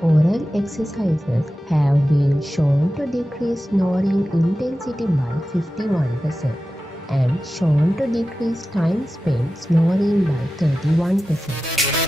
Oral exercises have been shown to decrease snoring intensity by 51% and shown to decrease time spent snoring by 31%.